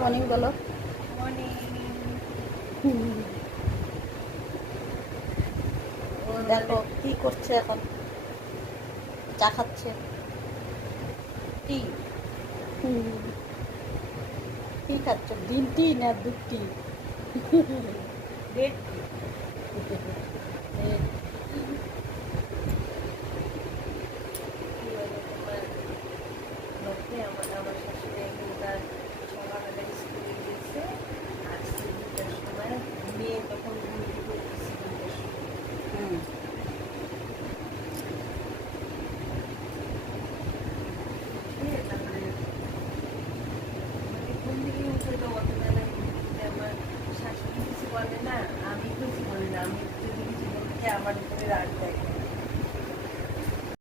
Morning বলো। Morning. দেখো কি করছে এখন, চা খাচ্ছে। টি। কি খাচ্ছ, গ্রিন টি না দুধ টি? রেড টি।